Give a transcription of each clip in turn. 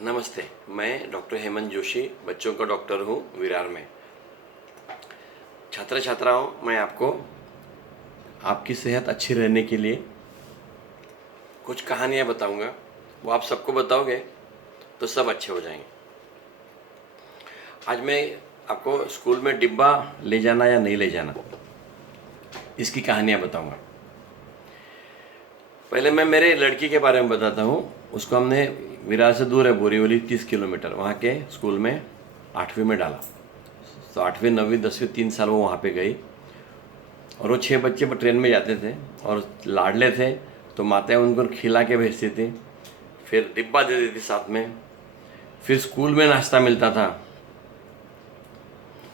नमस्ते। मैं डॉक्टर हेमंत जोशी, बच्चों का डॉक्टर हूँ विरार में। छात्र छात्राओं, मैं आपको आपकी सेहत अच्छी रहने के लिए कुछ कहानियाँ बताऊँगा। वो आप सबको बताओगे तो सब अच्छे हो जाएंगे। आज मैं आपको स्कूल में डिब्बा ले जाना या नहीं ले जाना, इसकी कहानियाँ बताऊँगा। पहले मैं मेरे लड़की के बारे में बताता हूँ। उसको हमने विरार से दूर है, बोरीवली 30 किलोमीटर, वहाँ के स्कूल में 8वीं में डाला। तो 8वीं 9वीं 10वीं 3 साल वो वहाँ पे गई। और वो 6 बच्चे ट्रेन में जाते थे और लाडले थे, तो माताएं उनको खिला के भेजती थी, फिर डिब्बा दे देती साथ में, फिर स्कूल में नाश्ता मिलता था।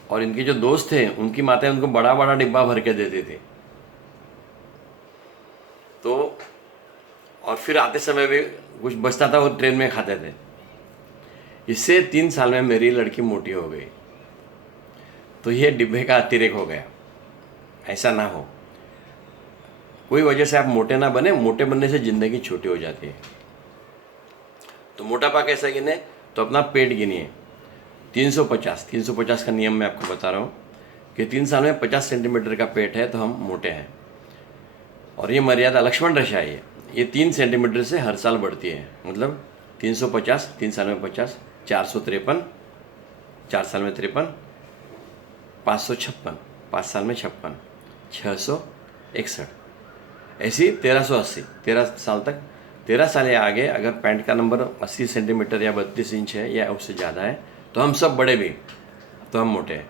और इनके जो दोस्त थे उनकी माताएं उनको बड़ा बड़ा डिब्बा भर के देती थी। तो और फिर आते समय भी कुछ बचता था वो ट्रेन में खाते थे। इससे 3 साल में मेरी लड़की मोटी हो गई। तो ये डिब्बे का अतिरेक हो गया। ऐसा ना हो, कोई वजह से आप मोटे ना बने। मोटे बनने से ज़िंदगी छोटी हो जाती है। तो मोटापा कैसा गिने, तो अपना पेट गिनिए। 350 का नियम मैं आपको बता रहा हूँ कि 3 साल में 50 सेंटीमीटर का पेट है तो हम मोटे हैं। और ये मर्यादा लक्ष्मण रेखा है। ये 3 सेंटीमीटर से हर साल बढ़ती है। मतलब 350, 3 साल में 50, 453, 4 साल में 53, 556, 5 साल में 56, 661, ऐसी 1380, 13 साल तक। 13 साल या आगे अगर पैंट का नंबर 80 सेंटीमीटर या 32 इंच है या उससे ज़्यादा है तो हम सब बड़े भी, तो हम मोटे हैं।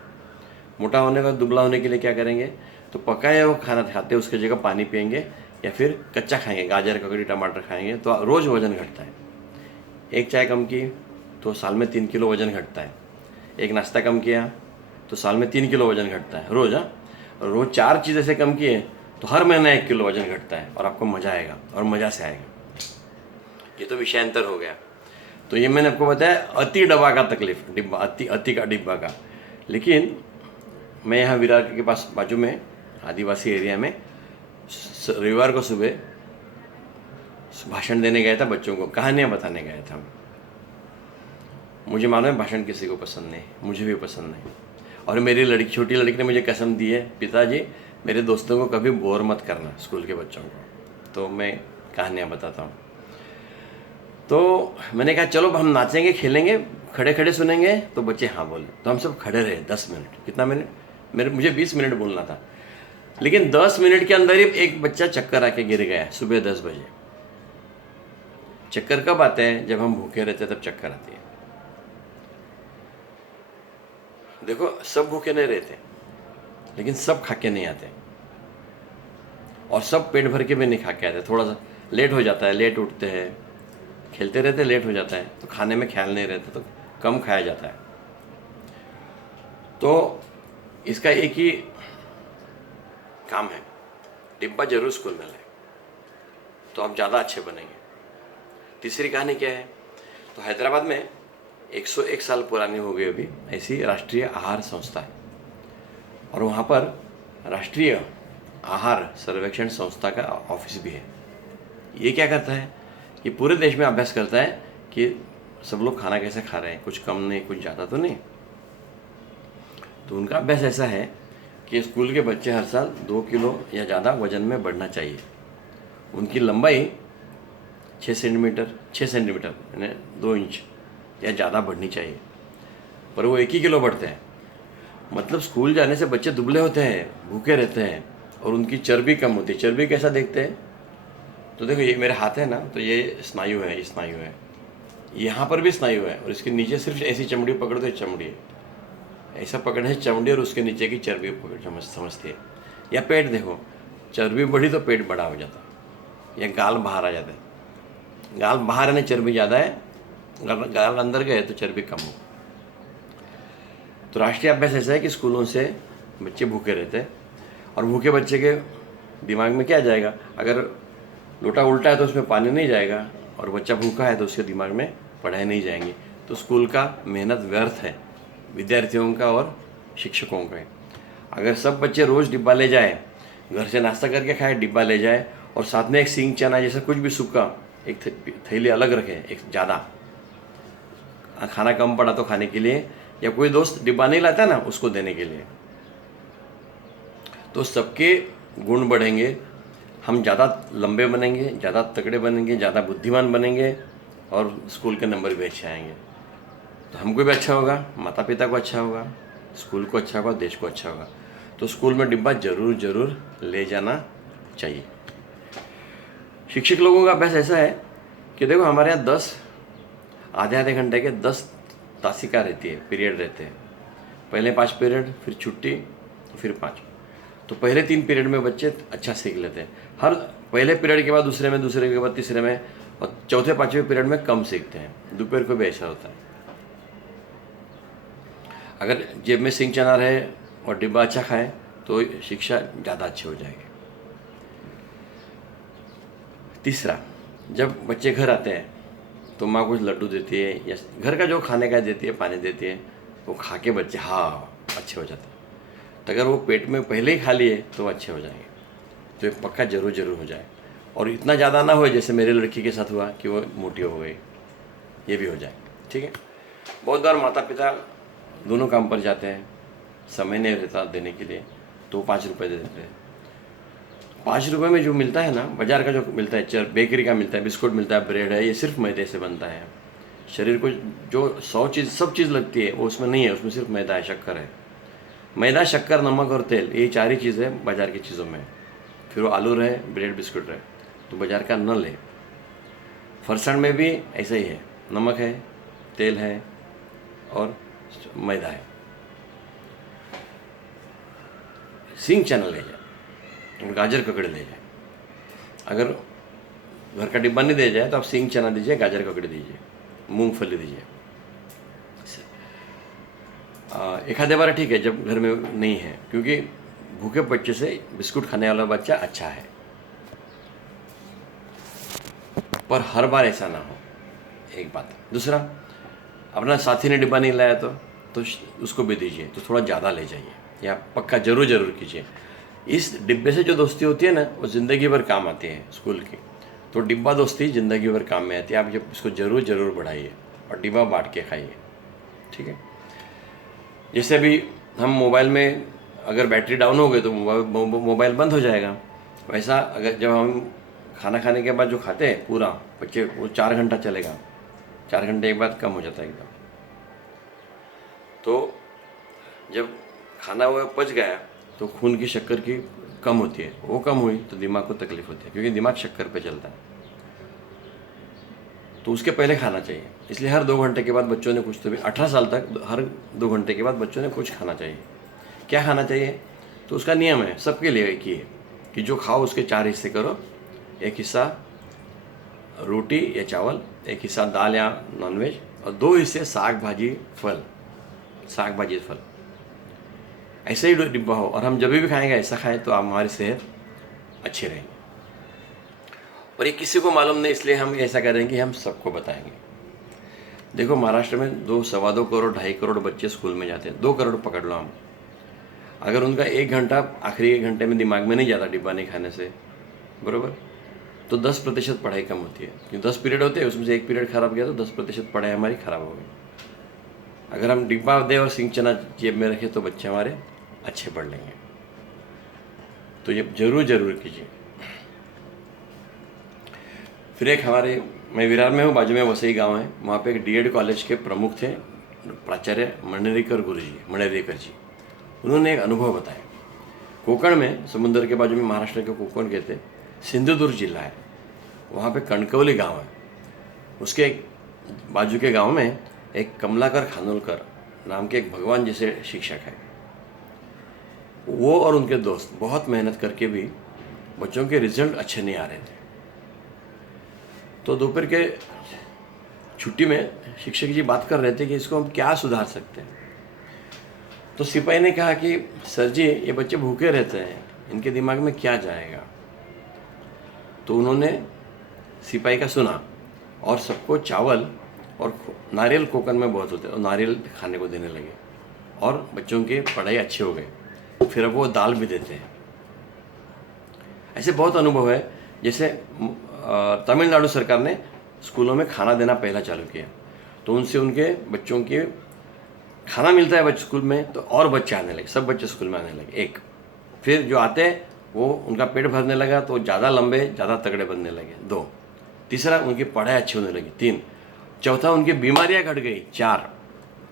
मोटा होने का, दुबला होने के लिए क्या करेंगे, तो पकाया हुआ खाना खाते हैं, उसकी जगह पानी पियेंगे या फिर कच्चा खाएंगे, गाजर ककड़ी टमाटर खाएंगे तो रोज़ वज़न घटता है। एक चाय कम की तो साल में 3 किलो वज़न घटता है। एक नाश्ता कम किया तो साल में 3 किलो वज़न घटता है रोज़। रोज़ 4 चीज़ ऐसे कम किए तो हर महीना 1 किलो वज़न घटता है और आपको मज़ा आएगा और मज़ा से आएगा। ये तो विषयांतर हो गया। तो ये मैंने आपको बताया अति दवा का तकलीफ, डिब्बा, अति का डिब्बा का। लेकिन मैं यहाँ विरार के पास बाजू में आदिवासी एरिया में रविवार को सुबह भाषण देने गया था, बच्चों को कहानियाँ बताने गया था। मुझे मालूम है भाषण किसी को पसंद नहीं, मुझे भी पसंद नहीं। और मेरी लड़की, छोटी लड़की ने मुझे कसम दी है, पिताजी मेरे दोस्तों को कभी बोर मत करना, स्कूल के बच्चों को। तो मैं कहानियाँ बताता हूँ। तो मैंने कहा चलो हम नाचेंगे खेलेंगे, खड़े खड़े सुनेंगे। तो बच्चे हाँ बोले। तो हम सब खड़े रहे 10 मिनट। कितना मिनट, मुझे 20 मिनट बोलना था, लेकिन 10 मिनट के अंदर ही एक बच्चा चक्कर आके गिर गया सुबह 10 बजे। चक्कर कब आते हैं, जब हम भूखे रहते हैं तब चक्कर आती है। देखो, सब भूखे नहीं रहते, लेकिन सब खा के नहीं आते और सब पेट भर के भी नहीं खा के आते। थोड़ा सा लेट हो जाता है, लेट उठते हैं, खेलते रहते, लेट हो जाता है, तो खाने में ख्याल नहीं रहता, तो कम खाया जाता है। तो इसका एक ही काम है, डिब्बा जरूर स्कूल में लाए तो आप ज़्यादा अच्छे बनेंगे। तीसरी कहानी क्या है, तो हैदराबाद में 101 साल पुरानी हो गई अभी ऐसी राष्ट्रीय आहार संस्था है। और वहाँ पर राष्ट्रीय आहार सर्वेक्षण संस्था का ऑफिस भी है। ये क्या करता है, ये पूरे देश में अभ्यास करता है कि सब लोग खाना कैसे खा रहे हैं, कुछ कम नहीं, कुछ ज़्यादा तो नहीं। तो उनका अभ्यास ऐसा है कि स्कूल के बच्चे हर साल 2 किलो या ज़्यादा वजन में बढ़ना चाहिए। उनकी लंबाई 6 सेंटीमीटर यानी 2 इंच या ज़्यादा बढ़नी चाहिए, पर वो 1 ही किलो बढ़ते हैं। मतलब स्कूल जाने से बच्चे दुबले होते हैं, भूखे रहते हैं और उनकी चर्बी कम होती है। चर्बी कैसा देखते हैं, तो देखो ये मेरे हाथ है ना, तो ये स्नायु है, ये स्नायु है, यहाँ पर भी स्नायु है और इसके नीचे सिर्फ ऐसी चमड़ी पकड़ दो, चमड़ी है, ऐसा पकड़ने से चमड़ी और उसके नीचे की चर्बी पकड़ समझती है। या पेट देखो, चर्बी बढ़ी तो पेट बड़ा हो जाता है, या गाल बाहर आ जाता है। गाल बाहर आने चर्बी ज़्यादा है, गाल अंदर गए तो चर्बी कम हो। तो राष्ट्रीय अभ्यास ऐसा है कि स्कूलों से बच्चे भूखे रहते हैं और भूखे बच्चे के दिमाग में क्या जाएगा, अगर लोटा उल्टा है तो उसमें पानी नहीं जाएगा और बच्चा भूखा है तो उसके दिमाग में पढ़ाई नहीं जाएंगी। तो स्कूल का मेहनत व्यर्थ है, विद्यार्थियों का और शिक्षकों का। अगर सब बच्चे रोज़ डिब्बा ले जाए, घर से नाश्ता करके खाए, डिब्बा ले जाए और साथ में एक सींग चना जैसा कुछ भी सूखा एक थैली अलग रखे, एक ज़्यादा, खाना कम पड़ा तो खाने के लिए, या कोई दोस्त डिब्बा नहीं लाता ना उसको देने के लिए। तो सबके गुण बढ़ेंगे, हम ज़्यादा लंबे बनेंगे, ज़्यादा तगड़े बनेंगे, ज़्यादा बुद्धिमान बनेंगे और स्कूल के नंबर भी अच्छे आएंगे। तो हमको भी अच्छा होगा, माता पिता को अच्छा होगा, स्कूल को अच्छा होगा, देश को अच्छा होगा। तो स्कूल में डिब्बा जरूर जरूर ले जाना चाहिए। शिक्षक लोगों का अभ्यास ऐसा है कि देखो हमारे यहाँ 10 आधे आधे घंटे के 10 तासिका रहती है, पीरियड रहते हैं। पहले 5 पीरियड, फिर छुट्टी, फिर 5। तो पहले 3 पीरियड में बच्चे अच्छा सीख लेते हैं। हर पहले पीरियड के बाद दूसरे में, दूसरे के बाद तीसरे में, और चौथे 5वें पीरियड में कम सीखते हैं। दोपहर को भी ऐसा होता है। अगर जेब में सिंह चना रहे और डिब्बा अच्छा खाए तो शिक्षा ज़्यादा अच्छी हो जाएगी। तीसरा, जब बच्चे घर आते हैं तो माँ कुछ लड्डू देती है या घर का जो खाने का देती है, पानी देती है, वो खा के बच्चे हाँ अच्छे हो जाते हैं। तो अगर वो पेट में पहले ही खा लिए तो अच्छे हो जाएंगे। तो ये पक्का जरूर जरूर हो जाए, और इतना ज़्यादा ना हो जैसे मेरे लड़की के साथ हुआ कि वो मोटी हो गई, ये भी हो जाए। ठीक है। बहुत बार माता पिता दोनों काम पर जाते हैं, समय नहीं रहता देने के लिए, तो 5 रुपये दे देते हैं। 5 रुपये में जो मिलता है ना, बाजार का जो मिलता है, बेकरी का मिलता है, बिस्कुट मिलता है, ब्रेड है, ये सिर्फ मैदे से बनता है। शरीर को जो 100 चीज़ सब चीज़ लगती है वो उसमें नहीं है, उसमें सिर्फ मैदा है, शक्कर है। मैदा, शक्कर, नमक और तेल, ये 4 ही चीज़ें बाजार की चीज़ों में। फिर वो आलू रहे, ब्रेड बिस्कुट रहे, तो बाजार का न ले। फरसाण में भी ऐसा ही है, नमक है, तेल है और मैदा है। सिंग चना ले जाए, गाजर ककड़ी ले जाए। अगर घर का डिब्बा नहीं दे जाए तो आप सिंग चना दीजिए, गाजर ककड़ी दीजिए, मूंगफली दीजिए। एक आधे बार ठीक है जब घर में नहीं है, क्योंकि भूखे बच्चे से बिस्कुट खाने वाला बच्चा अच्छा है, पर हर बार ऐसा ना हो, एक बात। दूसरा, अपना साथी ने डिब्बा नहीं लाया तो उसको भी दीजिए, तो थोड़ा ज़्यादा ले जाइए, या पक्का जरूर जरूर कीजिए। इस डिब्बे से जो दोस्ती होती है ना, वो ज़िंदगी भर काम आती है स्कूल की। तो डिब्बा दोस्ती ज़िंदगी भर काम में आती है। आप जब इसको जरूर जरूर बढ़ाइए और डिब्बा बांट के खाइए। ठीक है। जैसे अभी हम मोबाइल में अगर बैटरी डाउन हो गई तो मोबाइल बंद हो जाएगा, वैसा अगर जब हम खाना खाने के बाद जो खाते हैं पूरा बच्चे, वो 4 घंटा चलेगा, 4 घंटे के बाद कम हो जाता है एकदम। तो जब खाना हुआ पच गया तो खून की शक्कर की कम होती है, वो कम हुई तो दिमाग को तकलीफ होती है, क्योंकि दिमाग शक्कर पे चलता है। तो उसके पहले खाना चाहिए। इसलिए हर 2 घंटे के बाद बच्चों ने कुछ, तो भी 18 साल तक हर 2 घंटे के बाद बच्चों ने कुछ खाना चाहिए। क्या खाना चाहिए? तो उसका नियम है सबके लिए एक ही है कि जो खाओ उसके 4 हिस्से करो। एक हिस्सा रोटी या चावल, एक हिस्सा दाल या नॉनवेज, और 2 हिस्से साग भाजी फल, साग भाजी फल। ऐसे ही डिब्बा हो, और हम जब भी खाएंगे ऐसा खाएं तो हमारी सेहत अच्छी रहेगी। और ये किसी को मालूम नहीं, इसलिए हम ऐसा करेंगे कि हम सबको बताएंगे। देखो महाराष्ट्र में 2-2.25 करोड़ 2.5 करोड़ बच्चे स्कूल में जाते हैं। 2 करोड़ पकड़ लो हम। अगर उनका 1 घंटा आखिरी 1 घंटे में दिमाग में नहीं जाता डिब्बा नहीं खाने से, बरोबर, तो 10% पढ़ाई कम होती है। क्योंकि 10 पीरियड होते हैं, उसमें से 1 पीरियड खराब गया तो 10% पढ़ाई हमारी खराब हो गई। अगर हम डिब्बा दे और सिंग चना जेब में रखें तो बच्चे हमारे अच्छे पढ़ लेंगे। तो ये जरूर जरूर कीजिए। फिर एक हमारे, मैं विरार में हूँ, बाजू में वसई गांव है, वहाँ पे एक डीएड कॉलेज के प्रमुख थे प्राचार्य मणिरेकर जी। उन्होंने एक अनुभव बताया। कोकण में, समुद्र के बाजू में महाराष्ट्र के कोकण कहते, सिंधुदुर्ग जिला है, वहाँ पे कणकवली गांव है। उसके एक बाजू के गांव में एक कमलाकर खानोलकर नाम के एक भगवान जैसे शिक्षक है। वो और उनके दोस्त बहुत मेहनत करके भी बच्चों के रिजल्ट अच्छे नहीं आ रहे थे। तो दोपहर के छुट्टी में शिक्षक जी बात कर रहे थे कि इसको हम क्या सुधार सकते हैं। तो सिपाही ने कहा कि सर जी, ये बच्चे भूखे रहते हैं, इनके दिमाग में क्या जाएगा। तो उन्होंने सिपाही का सुना और सबको चावल और नारियल, कोकन में बहुत होते हैं, और नारियल खाने को देने लगे, और बच्चों की पढ़ाई अच्छी हो गई। फिर अब वो दाल भी देते हैं। ऐसे बहुत अनुभव है। जैसे तमिलनाडु सरकार ने स्कूलों में खाना देना पहला चालू किया, तो उनसे उनके बच्चों के खाना मिलता है बच्चे स्कूल में, तो और बच्चे आने लगे, सब बच्चे स्कूल में आने लगे। एक फिर जो आते हैं वो उनका पेट भरने लगा तो ज़्यादा लंबे ज़्यादा तगड़े बनने लगे। 2, तीसरा उनकी पढ़ाई अच्छी होने लगी। 3, चौथा उनकी बीमारियां घट गई। 4,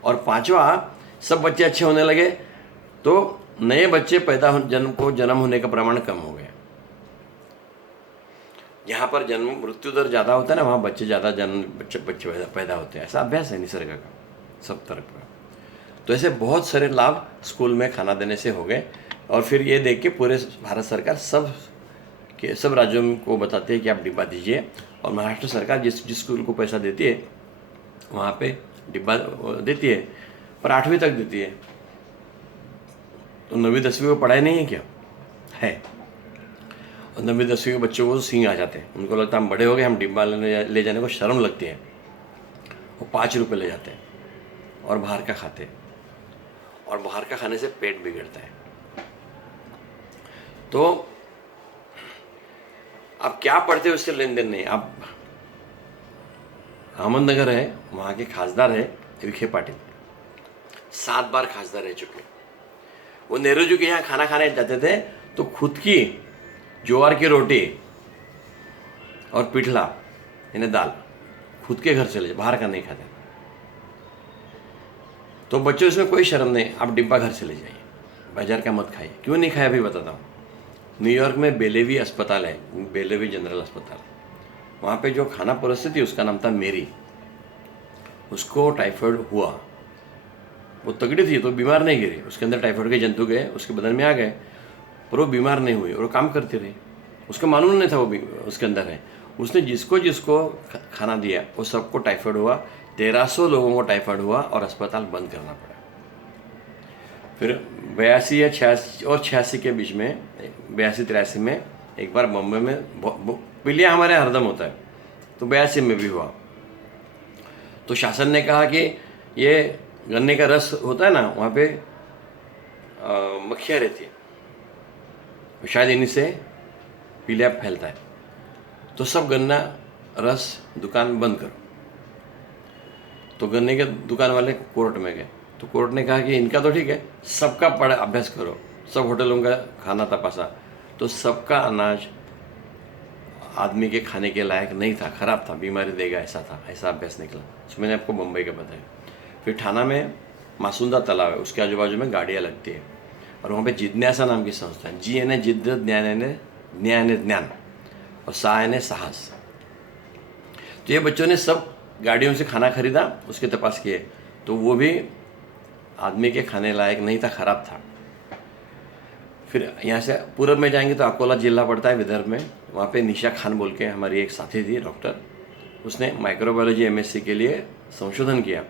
और 5वां सब बच्चे अच्छे होने लगे तो नए बच्चे जन्म होने का प्रमाण कम हो गया। जहाँ पर जन्म मृत्यु दर ज़्यादा होता है ना, वहाँ बच्चे पैदा होते हैं। ऐसा अभ्यास है निसर्ग का सब तरफ का। तो ऐसे बहुत सारे लाभ स्कूल में खाना देने से हो गए। और फिर ये देख के पूरे भारत सरकार सब राज्यों को बताते हैं कि आप डिब्बा दीजिए। और महाराष्ट्र सरकार जिस स्कूल को पैसा देती है वहाँ पे डिब्बा देती है, पर 8वीं तक देती है। तो 9वीं 10वीं को पढ़ाई नहीं है क्या? है। और 9वीं 10वीं के बच्चों को सींग आ जाते हैं, उनको लगता है हम बड़े हो गए, हम डिब्बा ले जाने को शर्म लगती है। वो 5 रुपये ले जाते हैं और बाहर का खाते हैं, और बाहर का खाने से पेट बिगड़ता है। तो आप क्या पढ़ते हो उससे लेन देन नहीं। आप अहमदनगर है, वहाँ के खासदार है विखे पाटिल, 7 बार खासदार रह चुके। वो नेहरू जी के यहाँ खाना खाने जाते थे तो खुद की ज्वार की रोटी और पिठला यानी दाल खुद के घर से ले, बाहर का नहीं खाते। तो बच्चों इसमें कोई शर्म नहीं, आप डिब्बा घर से ले जाइए, बाजार का मत खाइए। क्यों नहीं खाया अभी बताता हूँ। न्यूयॉर्क में बेलेवी अस्पताल है, बेलेवी जनरल अस्पताल, वहाँ पे जो खाना परोसती थी उसका नाम था मेरी। उसको टाइफाइड हुआ, वो तगड़ी थी तो बीमार नहीं गिरी, उसके अंदर टाइफाइड के जंतु गए, उसके बदन में आ गए, पर वो बीमार नहीं हुई और वो काम करती रही। उसका मालूम नहीं था वो भी उसके अंदर है। उसने जिसको जिसको खाना दिया वो सबको टाइफाइड हुआ। 1300 लोगों को टाइफाइड हुआ और अस्पताल बंद करना पड़ा। फिर 82 या 86 के बीच में, 82-83 में एक बार बम्बई में पीलिया हमारे हरदम होता है, तो 82 में भी हुआ। तो शासन ने कहा कि ये गन्ने का रस होता है ना, वहाँ पे मक्खियाँ रहती है, शायद इन्हीं से पीलिया फैलता है, तो सब गन्ना रस दुकान बंद करो। तो गन्ने के दुकान वाले कोर्ट में गए, तो कोर्ट ने कहा कि इनका तो ठीक है, सबका अभ्यास करो। सब होटलों का खाना तपासा, तो सबका अनाज आदमी के खाने के लायक नहीं था, खराब था, बीमारी देगा ऐसा था, ऐसा अभ्यास निकला। तो मैंने आपको मुंबई का बताया। फिर ठाणा में मासुंदा तालाब है, उसके आजू बाजू में गाड़ियाँ लगती है, और वहाँ पे जिज्ञासा नाम की संस्था है। जी यानी जिद्द, ज्ञान यानी ज्ञान, और सा यानी साहस। तो ये बच्चों ने सब गाड़ियों से खाना खरीदा, उसके तपास किए, तो वो भी आदमी के खाने लायक नहीं था, खराब था। फिर यहाँ से पूरब में जाएंगे तो अकोला जिला पड़ता है विदर्भ में, वहाँ पे निशा खान बोल के हमारी एक साथी थी डॉक्टर, उसने माइक्रोबायोलॉजी MSc के लिए संशोधन किया।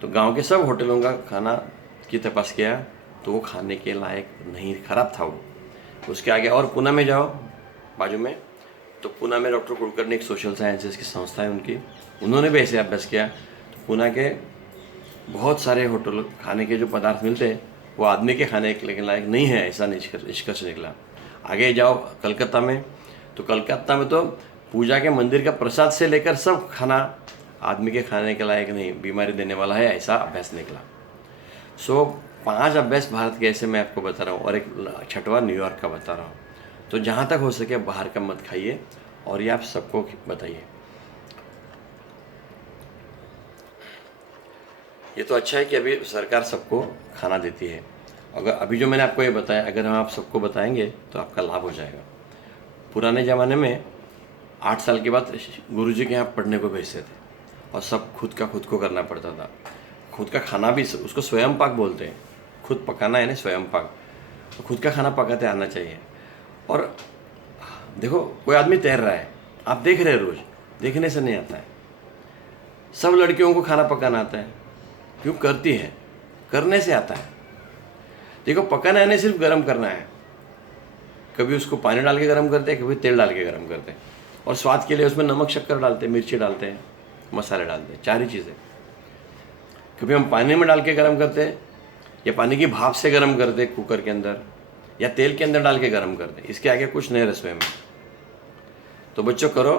तो गांव के सब होटलों का खाना की तपास किया, तो वो खाने के लायक नहीं, खराब था वो। उसके आगे और पुणे में जाओ बाजू में, तो पुणे में डॉक्टर कुलकर्णी एक सोशल साइंसेस की संस्था है उनकी, उन्होंने भी ऐसे अभ्यास किया। तो पुणे के बहुत सारे होटल खाने के जो पदार्थ मिलते हैं वो आदमी के खाने के लायक नहीं है, ऐसा निष्कर्ष निकला। आगे जाओ कलकत्ता में, तो कलकत्ता में तो पूजा के मंदिर का प्रसाद से लेकर सब खाना आदमी के खाने के लायक नहीं, बीमारी देने वाला है, ऐसा अभ्यास निकला। 5 अभ्यास भारत के ऐसे मैं आपको बता रहा हूँ, और एक 6वां न्यूयॉर्क का बता रहा हूँ। तो जहाँ तक हो सके बाहर का मत खाइए, और ये आप सबको बताइए। ये तो अच्छा है कि अभी सरकार सबको खाना देती है। अगर अभी जो मैंने आपको ये बताया, अगर हम आप सबको बताएंगे तो आपका लाभ हो जाएगा। पुराने ज़माने में 8 साल के बाद गुरुजी के यहाँ पढ़ने को भेजते थे, और सब खुद को करना पड़ता था। खुद का खाना भी, उसको स्वयं पाक बोलते हैं, खुद पकाना है ना, स्वयं पाक। तो खुद का खाना पकाते आना चाहिए। और देखो कोई आदमी तैर रहा है, आप देख रहे हैं, रोज देखने से नहीं आता है। सब लड़कियों को खाना पकाना आता है, क्यों करती है, करने से आता है। देखो पकाना है नहीं सिर्फ गर्म करना है, कभी उसको पानी डाल के गर्म करते हैं, कभी तेल डाल के गर्म करते हैं, और स्वाद के लिए उसमें नमक शक्कर डालते हैं, मिर्ची डालते हैं, मसाले डालते हैं, 4 ही चीज़ें। कभी हम पानी में डाल के गर्म करते हैं, या पानी की भाप से गर्म करते हैं कुकर के अंदर, या तेल के अंदर डाल के गर्म करते हैं। इसके आगे कुछ नहीं रसोई में। तो बच्चों करो,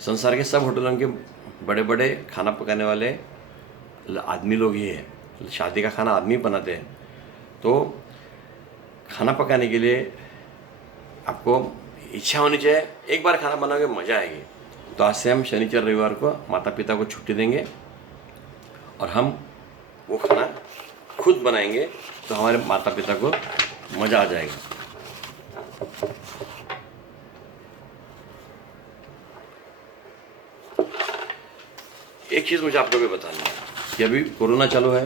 संसार के सब होटलों के बड़े बड़े खाना पकाने वाले आदमी लोग ही है, शादी का खाना आदमी बनाते हैं। तो खाना पकाने के लिए आपको इच्छा होनी चाहिए, एक बार खाना बनाओगे मज़ा आएगी। तो आज से हम शनिचर रविवार को माता पिता को छुट्टी देंगे और हम वो खाना खुद बनाएंगे, तो हमारे माता पिता को मज़ा आ जाएगा। एक चीज़ मुझे आपको भी बतानी है कि अभी कोरोना चालू है।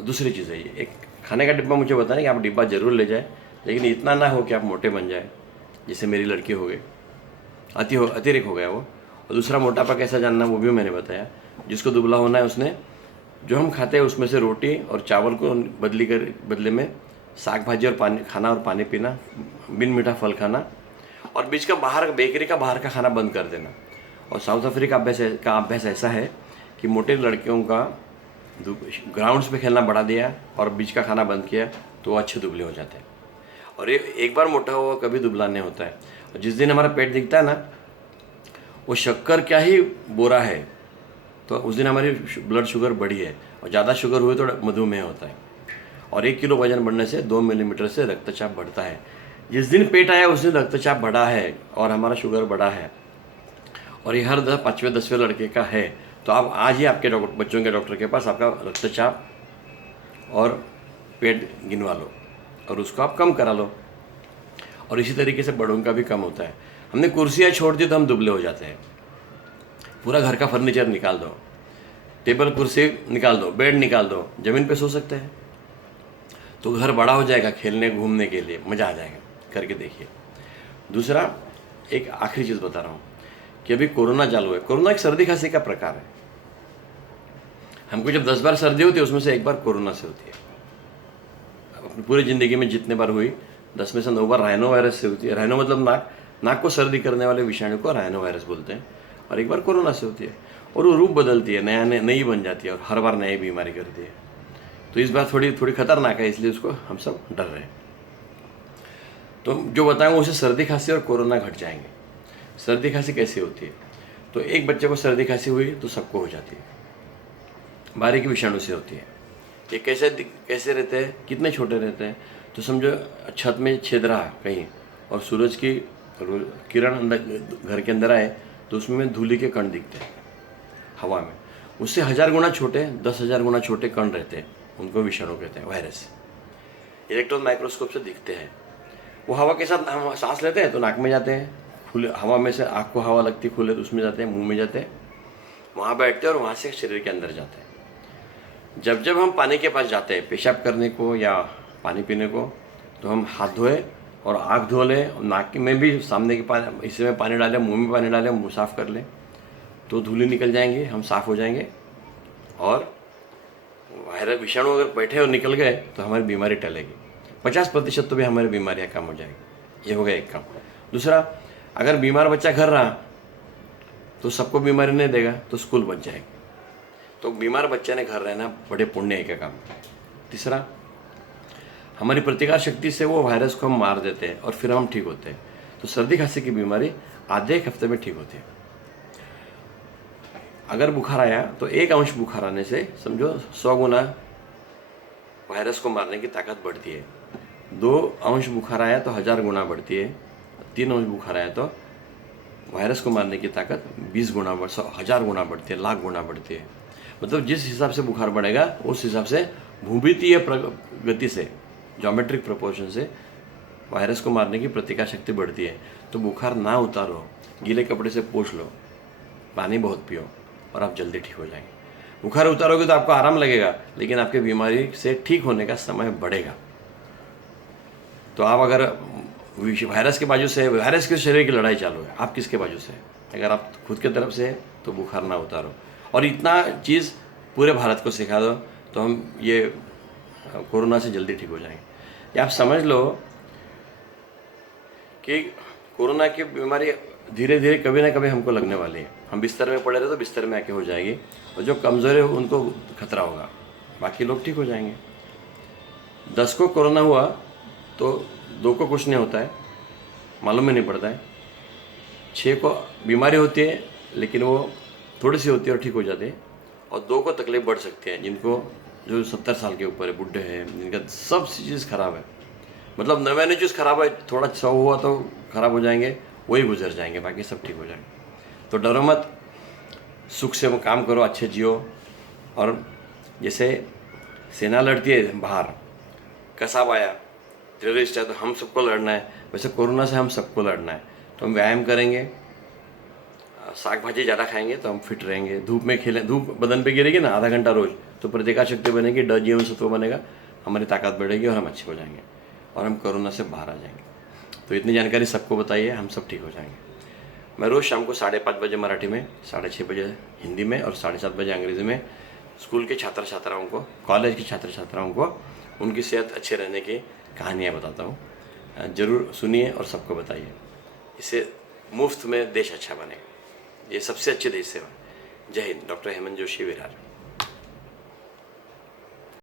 दूसरी चीज़ है ये, एक खाने का डिब्बा मुझे बताना कि आप डिब्बा जरूर ले जाए, लेकिन इतना ना हो कि आप मोटे बन जाए, जैसे मेरी लड़की हो गई, अतिरिक्त हो गया वो। और दूसरा, मोटापा कैसा जानना वो भी मैंने बताया। जिसको दुबला होना है उसने जो हम खाते हैं उसमें से रोटी और चावल को बदले में साग भाजी और पानी खाना और पानी पीना, बिन मीठा फल खाना, और बीच का बेकरी का बाहर का खाना बंद कर देना। और साउथ अफ्रीका का अभ्यास ऐसा है कि मोटे लड़कियों का ग्राउंड्स पे खेलना बढ़ा दिया और बीच का खाना बंद किया, तो वो अच्छे दुबले हो जाते हैं। और ये एक बार मोटा हुआ कभी दुबला नहीं होता है। और जिस दिन हमारा पेट दिखता है ना, वो शक्कर क्या ही बोरा है, तो उस दिन हमारी ब्लड शुगर बढ़ी है। और ज़्यादा शुगर हुई तो मधुमेह होता है। और 1 किलो वजन बढ़ने से 2 मिलीमीटर से रक्तचाप बढ़ता है। जिस दिन पेट आया उस दिन रक्तचाप बढ़ा है और हमारा शुगर बढ़ा है। और ये हर 5वें-10वें लड़के का है। तो आप आज ही आपके बच्चों के डॉक्टर के पास आपका रक्तचाप और पेट गिनवा लो और उसको आप कम करा लो। और इसी तरीके से बड़ों का भी कम होता है। हमने कुर्सियाँ छोड़ दी तो हम दुबले हो जाते हैं। पूरा घर का फर्नीचर निकाल दो, टेबल कुर्सी निकाल दो, बेड निकाल दो, ज़मीन पे सो सकते हैं, तो घर बड़ा हो जाएगा। खेलने घूमने के लिए मज़ा आ जाएगा, करके देखिए। दूसरा, एक आखिरी चीज़ बता रहा हूँ कि अभी कोरोना चालू है। कोरोना एक सर्दी खांसी का प्रकार है। हमको जब 10 बार सर्दी होती है उसमें से 1 बार कोरोना से होती है। अपनी पूरी ज़िंदगी में जितने बार हुई 10 में से 9 बार राइनो वायरस से होती है। राइनो मतलब नाक को सर्दी करने वाले विषाणु को राइनो वायरस बोलते हैं। और 1 बार कोरोना से होती है और वो रूप बदलती है, नई बन जाती है और हर बार नई बीमारी करती है। तो इस बार थोड़ी खतरनाक है, इसलिए उसको हम सब डर रहे हैं। तो जो बताऊंगा उसे सर्दी खांसी और कोरोना घट जाएंगे। सर्दी खांसी कैसे होती है? तो एक बच्चे को सर्दी खांसी हुई तो सबको हो जाती है। बारीकी विषाणु से होती है। ये कैसे रहते हैं, कितने छोटे रहते हैं? तो समझो छत में छेद रहा कहीं और सूरज की किरण अंदर घर के अंदर आए तो उसमें धूली के कण दिखते हैं हवा में। उससे 1000 गुना छोटे, 10,000 गुना छोटे कण रहते हैं, उनको विषाणु कहते हैं, वायरस। इलेक्ट्रॉन माइक्रोस्कोप से दिखते हैं। वो हवा के साथ हम सांस लेते हैं तो नाक में जाते हैं, खुले हवा में से आँख को हवा लगती खुले तो उसमें जाते हैं, मुंह में जाते हैं, वहाँ बैठते हैं और वहाँ से शरीर के अंदर जाते हैं। जब हम पानी के पास जाते हैं पेशाब करने को या पानी पीने को, तो हम हाथ धोए और आँख धो लें, नाक में भी सामने के पानी हिस्से में पानी डालें, मुंह में पानी डालें, मुँह साफ़ कर लें, तो धूली निकल जाएंगे, हम साफ़ हो जाएंगे। और वायरस विषाणु अगर बैठे और निकल गए तो हमारी बीमारी टलेगी। 50% तो भी हमारी बीमारियाँ कम हो जाएगी। ये हो गया एक काम। दूसरा, अगर बीमार बच्चा घर रहा तो सबको बीमारी नहीं देगा तो स्कूल बच जाएगी। तो बीमार बच्चे ने घर रहना बड़े पुण्य का काम। तीसरा, हमारी प्रतिकार शक्ति से वो वायरस को हम मार देते हैं और फिर हम ठीक होते हैं। तो सर्दी खांसी की बीमारी आधे एक हफ्ते में ठीक होती है। अगर बुखार आया तो 1 अंश बुखार आने से समझो 100 गुना वायरस को मारने की ताकत बढ़ती है। 2 अंश बुखार आया तो 1000 गुना बढ़ती है। 3 अंश बुखार आया तो वायरस को मारने की ताकत 20 गुना 1000 गुना बढ़ती है, लाख गुना बढ़ती है। मतलब जिस हिसाब से बुखार बढ़ेगा उस हिसाब से भूमितीय गति से, ज्योमेट्रिक प्रोपोर्शन से वायरस को मारने की प्रतिकार शक्ति बढ़ती है। तो बुखार ना उतारो, गीले कपड़े से पोंछ लो, पानी बहुत पियो और आप जल्दी ठीक हो जाएंगे। बुखार उतारोगे तो आपको आराम लगेगा, लेकिन आपकी बीमारी से ठीक होने का समय बढ़ेगा। तो आप अगर वायरस के बाजू से, वायरस के शरीर की लड़ाई चालू है, आप किसके बाजू से? अगर आप खुद के तरफ से है तो बुखार ना उतारो। और इतना चीज़ पूरे भारत को सिखा दो तो हम ये कोरोना से जल्दी ठीक हो जाएंगे। या आप समझ लो कि कोरोना की बीमारी धीरे धीरे कभी ना कभी हमको लगने वाली है। हम बिस्तर में पड़े रहे तो बिस्तर में आके हो जाएगी, और जो कमज़ोर है उनको खतरा होगा, बाकी लोग ठीक हो जाएंगे। 10 को कोरोना हुआ तो 2 को कुछ नहीं होता है, मालूम ही नहीं पड़ता है। 6 को बीमारी होती है लेकिन वो थोड़ी सी होती है और ठीक हो जाती है। और 2 को तकलीफ बढ़ सकती है, जिनको जो 70 साल के ऊपर है, बुढ़े हैं, जिनका सब चीज़ खराब है, मतलब 99 चीज़ खराब है, थोड़ा 100 हुआ तो खराब हो जाएंगे, वही गुजर जाएंगे, बाकी सब ठीक हो जाएंगे। तो डरो मत, सुख से वो काम करो, अच्छे जियो। और जैसे सेना लड़ती है बाहर, कसाब आया, टेररिस्ट है, तो हम सबको लड़ना है, वैसे कोरोना से हम सबको लड़ना है। तो हम व्यायाम करेंगे, साग भाजी ज़्यादा खाएंगे तो हम फिट रहेंगे, धूप में खेलें, धूप बदन पे गिरेगी ना आधा घंटा रोज, तो प्रतिकार शक्ति बनेगी, ड जीवन सत्व बनेगा, हमारी ताकत बढ़ेगी और हम अच्छे हो जाएंगे और हम कोरोना से बाहर आ जाएंगे। तो इतनी जानकारी सबको बताइए, हम सब ठीक हो जाएंगे। मैं रोज़ शाम को 5:30 बजे मराठी में, 6:30 बजे हिंदी में और 7:30 बजे अंग्रेज़ी में स्कूल के छात्र छात्राओं को, कॉलेज के छात्र छात्राओं को उनकी सेहत अच्छे रहने की कहानियाँ बताता हूँ। ज़रूर सुनिए और सबको बताइए, इससे मुफ्त में देश अच्छा बनेगा। ये सबसे अच्छी देश सेवा। जय हिंद। डॉक्टर हेमंत जोशी, विरार।